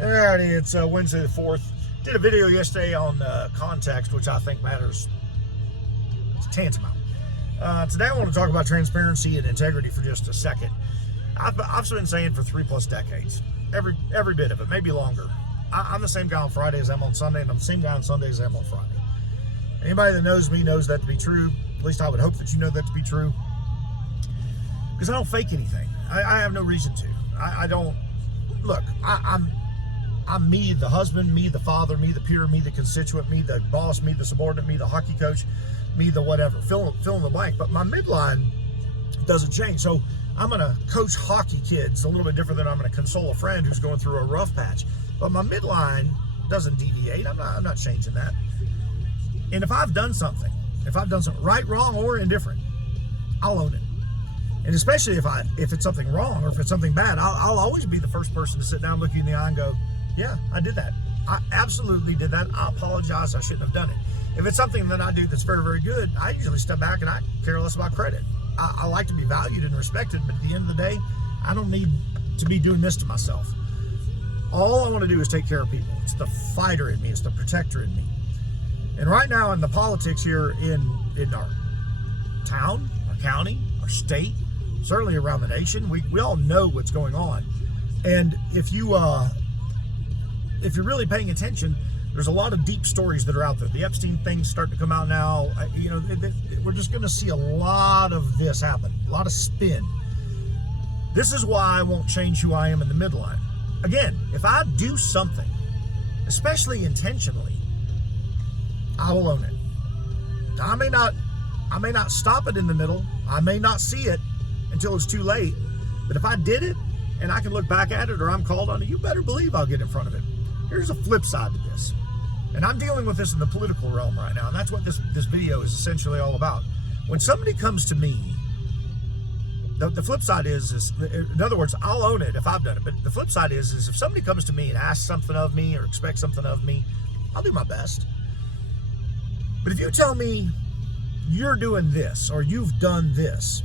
Alrighty, it's Wednesday the 4th. Did a video yesterday on context, which I think matters. It's tantamount. Today I want to talk about transparency and integrity for just a second. I've been saying for 3+ decades, every bit of it, maybe longer. I'm the same guy on Friday as I am on Sunday, and I'm the same guy on Sunday as I am on Friday. Anybody that knows me knows that to be true. At least I would hope that you know that to be true. Because I don't fake anything. I have no reason to. I don't. Look, I'm me, the husband, me, the father, me, the peer, me, the constituent, me, the boss, me, the subordinate, me, the hockey coach, me, the whatever. Fill in the blank. But my midline doesn't change. So I'm going to coach hockey kids a little bit different than I'm going to console a friend who's going through a rough patch. But my midline doesn't deviate. I'm not changing that. And if I've done something right, wrong, or indifferent, I'll own it. And especially if it's something wrong or if it's something bad, I'll always be the first person to sit down, look you in the eye, and go, yeah, I did that. I absolutely did that. I apologize. I shouldn't have done it. If it's something that I do that's very, very good, I usually step back and I care less about credit. I like to be valued and respected, but at the end of the day, I don't need to be doing this to myself. All I want to do is take care of people. It's the fighter in me. It's the protector in me. And right now in the politics here in our town, our county, our state, certainly around the nation, we all know what's going on. And if you're really paying attention, there's a lot of deep stories that are out there. The Epstein thing's starting to come out now. We're just going to see a lot of this happen, a lot of spin. This is why I won't change who I am in the midline. Again, if I do something, especially intentionally, I will own it. I may not stop it in the middle. I may not see it until it's too late. But if I did it and I can look back at it or I'm called on it, you better believe I'll get in front of it. Here's a flip side to this. And I'm dealing with this in the political realm right now. And that's what this video is essentially all about. When somebody comes to me, the flip side is, in other words, I'll own it if I've done it. But the flip side is if somebody comes to me and asks something of me or expects something of me, I'll do my best. But if you tell me you're doing this or you've done this,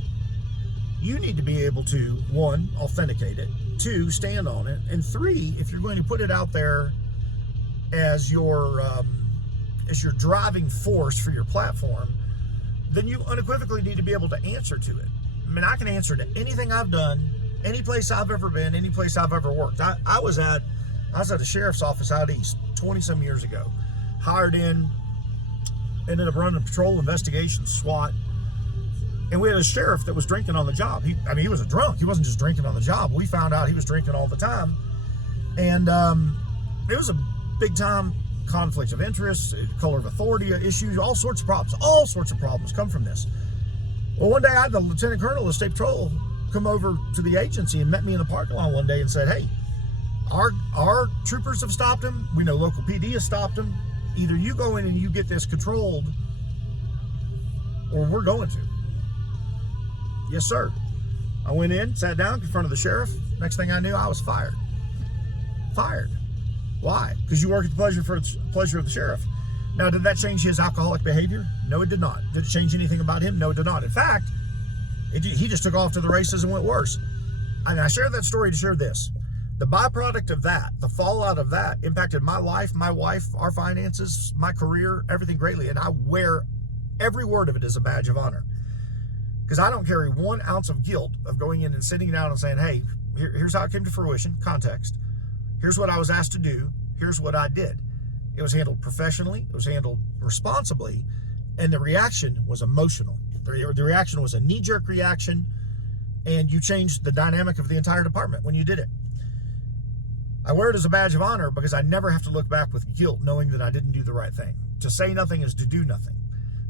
you need to be able to, 1, authenticate it, 2, stand on it, and 3, if you're going to put it out there as your driving force for your platform, then you unequivocally need to be able to answer to it. I mean, I can answer to anything I've done, any place I've ever been, any place I've ever worked. I was at a sheriff's office out east 20-some years ago, hired in, ended up running a patrol investigation, SWAT, and we had a sheriff that was drinking on the job. He was a drunk. He wasn't just drinking on the job. We found out he was drinking all the time. And it was a big-time conflict of interest, color of authority issues, all sorts of problems. All sorts of problems come from this. Well, one day I had the lieutenant colonel of state patrol come over to the agency and met me in the parking lot one day and said, hey, our troopers have stopped him. We know local PD has stopped him. Either you go in and you get this controlled, or we're going to. Yes, sir. I went in, sat down in front of the sheriff. Next thing I knew, I was fired. Fired. Why? Because you work at the pleasure of the sheriff. Now, did that change his alcoholic behavior? No, it did not. Did it change anything about him? No, it did not. In fact, he just took off to the races and went worse. And I share that story to share this. The byproduct of that, the fallout of that, impacted my life, my wife, our finances, my career, everything greatly. And I wear every word of it as a badge of honor. Because I don't carry 1 ounce of guilt of going in and sitting down and saying, hey, here's how it came to fruition, context. Here's what I was asked to do. Here's what I did. It was handled professionally. It was handled responsibly. And the reaction was emotional. The reaction was a knee-jerk reaction. And you changed the dynamic of the entire department when you did it. I wear it as a badge of honor because I never have to look back with guilt knowing that I didn't do the right thing. To say nothing is to do nothing.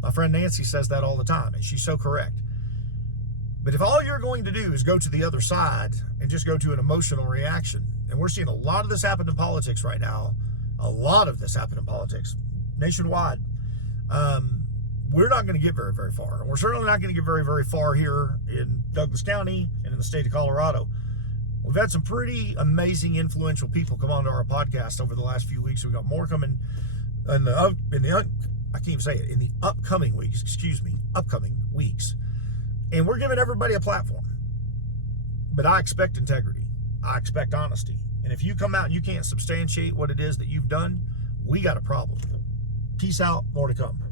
My friend Nancy says that all the time, and she's so correct. But if all you're going to do is go to the other side and just go to an emotional reaction, and we're seeing a lot of this happen in politics right now, a lot of this happen in politics nationwide, we're not going to get very, very far. And we're certainly not going to get very, very far here in Douglas County and in the state of Colorado. We've had some pretty amazing, influential people come onto our podcast over the last few weeks. We've got more coming in the upcoming weeks. And we're giving everybody a platform. But I expect integrity. I expect honesty. And if you come out and you can't substantiate what it is that you've done, we got a problem. Peace out. More to come.